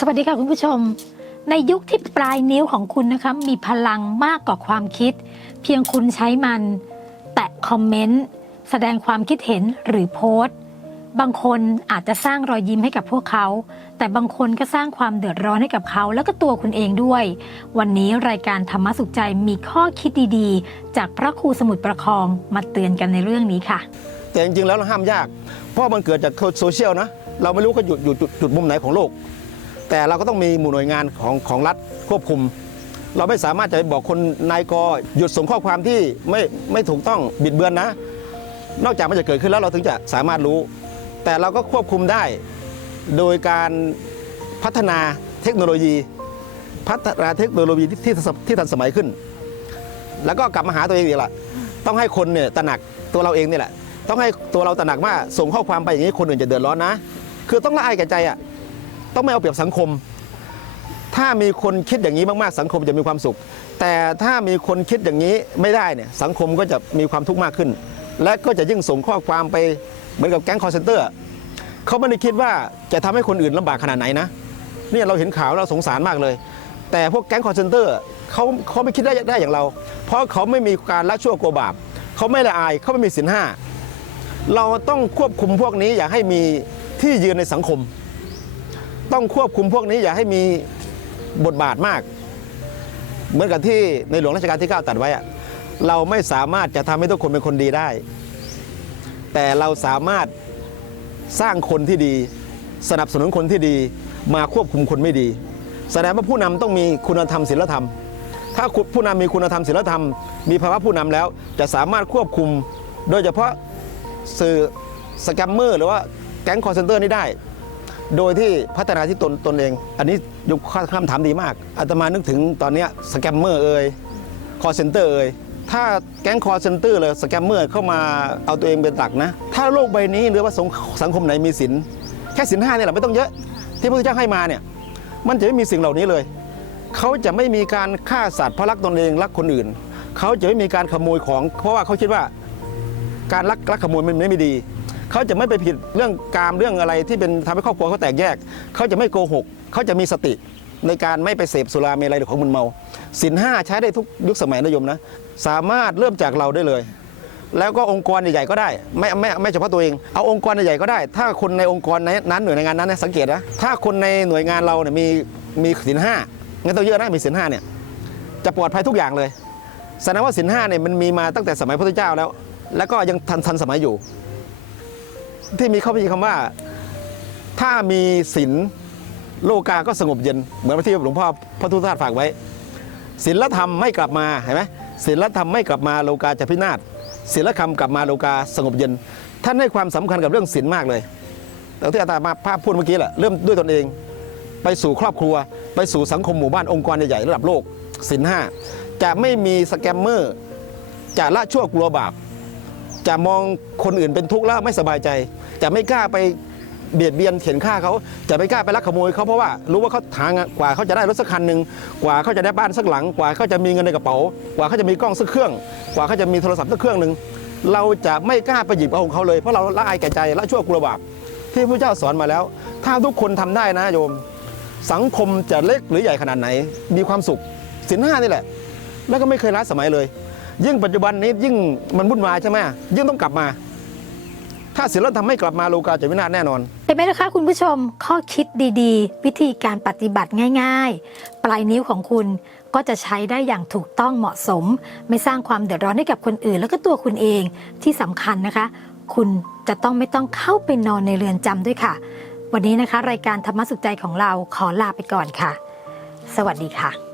สวัสดีค่ะคุณผู้ชม ในยุคที่ปลายนิ้วของคุณนะคะมีพลังมากกว่าความคิด เพียงคุณใช้มัน แตะคอมเมนต์ แสดงความคิดเห็นหรือโพสต์ บางคนอาจจะสร้างรอยยิ้มให้กับพวกเขา แต่บางคนก็สร้างความเดือดร้อนให้กับเขา แล้วก็ตัวคุณเองด้วย วันนี้รายการธรรมะสุขใจมีข้อคิดดีๆ จากพระครูสมุทรประคองมาเตือนกันในเรื่องนี้ค่ะ แต่จริงๆแล้วเราห้ามยาก เพราะมันเกิดจากโซเชียลนะเราไม่รู้เขาอยู่อยู่จุดจุดมุมไหนของโลก แต่เราก็ต้องมีหมู่หน่วยงานของของรัฐควบคุม เราไม่สามารถจะบอกคนนายกหยุดส่งข้อความที่ไม่ไม่ถูกต้องบิดเบือนนะ นอกจากมันจะเกิดขึ้นแล้วเราถึงจะสามารถรู้ แต่เราก็ควบคุมได้ โดยการพัฒนาเทคโนโลยี พัฒนาเทคโนโลยีที่ที่ที่ทันสมัยขึ้น แล้วก็กลับมาหาตัวเองอีกละต้องให้คนเนี่ยตระหนักตัวเราเองนี่แหละ ต้องให้ตัวเราตระหนักว่าส่งข้อความไปอย่างนี้คนอื่นจะเดือดร้อนนะ คือต้องละอายแก่ใจอะ ต้องไม่เอาเปรียบสังคม ถ้ามีคนคิดอย่างนี้มากๆสังคมจะมีความสุข แต่ถ้ามีคนคิดอย่างนี้ไม่ได้เนี่ยสังคมก็จะมีความทุกข์มากขึ้น และก็จะยิ่งส่งข้อความไปเหมือนกับแก๊งคอร์เซนเตอร์เขาไม่ได้คิดว่าจะทำให้คนอื่นลำบากขนาดไหนนะเนี่ยเราเห็นข่าวเราสงสารมากเลย แต่พวกแก๊งคอร์เซนเตอร์เขาเขาไม่คิดได้ได้อย่างเรา เพราะเขาไม่มีการละชั่วกลัวบาปเขาไม่ละอายเขาไม่มีศีลห้าเราต้องควบคุมพวกนี้อย่าให้มีที่ยืนในสังคม ต้องควบคุมพวกนี้อย่าให้มีบทบาทมาก เหมือนกับที่ในหลวงรัชกาลที่ 9 ตัดไว้อะเราไม่สามารถจะทำให้ทุกคนเป็นคนดีได้ แต่เราสามารถสร้างคนที่ดี สนับสนุนคนที่ดี มาควบคุมคนไม่ดีแสดงว่าผู้นำต้องมีคุณธรรมศีลธรรม ถ้าผู้นำมีคุณธรรมศีลธรรม มีภาวะผู้นำแล้ว จะสามารถควบคุม โดยเฉพาะสื่อสแกมเมอร์หรือว่าแก๊งคอร์เซนเตอร์นี่ได้ โดยที่พัฒนาที่ตนตนเอง อันนี้ยกคำถามดีมากอาตมานึกถึงตอนนี้สแกมเมอร์เอ่ยคอเซนเตอร์เอ่ยถ้าแก๊งคอเซนเตอร์เลยสแกมเมอร์เข้ามาเอาตัวเองเป็นหลักนะ ถ้าโลกใบนี้หรือว่าสังสังคมไหนมีสินแค่สินห้าเนี่ยแหละไม่ต้องเยอะที่พระพุทธเจ้าให้มาเนี่ยมันจะไม่มีสิ่งเหล่านี้เลย เขาจะไม่มีการฆ่าสัตว์เพราะรักตนเองรักคนอื่น เขาจะไม่มีการขโมยของ เพราะว่าเขาคิดว่าการลักลักขโมยมันไม่ดี เขาจะไม่ไปผิดเรื่องกามเรื่องอะไรที่เป็นทำให้ครอบครัวเขาแตกแยก เขาจะไม่โกหก เขาจะมีสติในการไม่ไปเสพสุราเมลัยหรือของมึนเมาสินห้าใช้ได้ทุกยุคสมัยนิยมนะสามารถเริ่มจากเราได้เลย แล้วก็องค์กรใหญ่ๆก็ได้ ไม่ไม่ไม่เฉพาะตัวเอง เอาองค์กรใหญ่ๆก็ได้ ถ้าคนในองค์กรนั้นหน่วยงานนั้นสังเกตนะถ้าคนในหน่วยงานเราเนี่ยมีมีสินห้างั้นต้องเยอะนะมีสินห้าเนี่ยจะปลอดภัยทุกอย่างเลยแสดงว่าสินห้าเนี่ยมันมีมาตั้งแต่สมัยพระพุทธเจ้าแล้ว แล้วก็ยังทันทันสมัยอยู่ ที่มีเขามีคำว่า ถ้ามีศีลโลกาก็สงบเย็น เหมือนที่หลวงพ่อพระทุตธาตุฝากไว้ศีลธรรมไม่กลับมาเห็นไหมศีลธรรมไม่กลับมาโลกาจะพินาศศีลธรรมกลับมาโลกาสงบเย็น ท่านให้ความสำคัญกับเรื่องศีลมากเลยแต่ที่อาตมาภาพพูดเมื่อกี้แหละเริ่มด้วยตนเอง ไปสู่ครอบครัว ไปสู่สังคมหมู่บ้านองค์กรใหญ่ๆระดับโลกศีลห้าจะไม่มีสแกมเมอร์จะละชั่วกลัวบาป จะมองคนอื่นเป็นทุกข์แล้วไม่สบายใจ จะไม่กล้าไปเบียดเบียนเข็นฆ่าเขาจะไม่กล้าไปลักขโมยเขาเพราะว่ารู้ว่าเขาทางกว่าเขาจะได้รถสักคันหนึ่งกว่าเขาจะได้บ้านสักหลัง กว่าเขาจะมีเงินในกระเป๋า กว่าเขาจะมีกล้องสักเครื่อง กว่าเขาจะมีโทรศัพท์สักเครื่องหนึ่งเราจะไม่กล้าไปหยิบเอาของเขาเลย เพราะเราละอายแก่ใจละชั่วกลัวบาปที่พระเจ้าสอนมาแล้ว ถ้าทุกคนทำได้นะโยม สังคมจะเล็กหรือใหญ่ขนาดไหน มีความสุขสินห้านี่แหละ แล้วก็ไม่เคยล้าสมัยเลย ยิ่งปัจจุบันนี้ยิ่งมันวุ่นวายใช่ไหมยิ่งต้องกลับมา ถ้าศีลธรรมไม่กลับมาโลกาจะวินาศแน่นอนเห็นไหมนะคะคุณผู้ชมข้อคิดดีๆ วิธีการปฏิบัติง่าย ๆ ปลายนิ้วของคุณก็จะใช้ได้อย่างถูกต้องเหมาะสม ไม่สร้างความเดือดร้อนให้กับคนอื่น แล้วก็ตัวคุณเองที่สำคัญนะคะ คุณจะต้องไม่ต้องเข้าไปนอนในเรือนจำด้วยค่ะ วันนี้นะคะ รายการธรรมะสุขใจของเราขอลาไปก่อนค่ะ สวัสดีค่ะ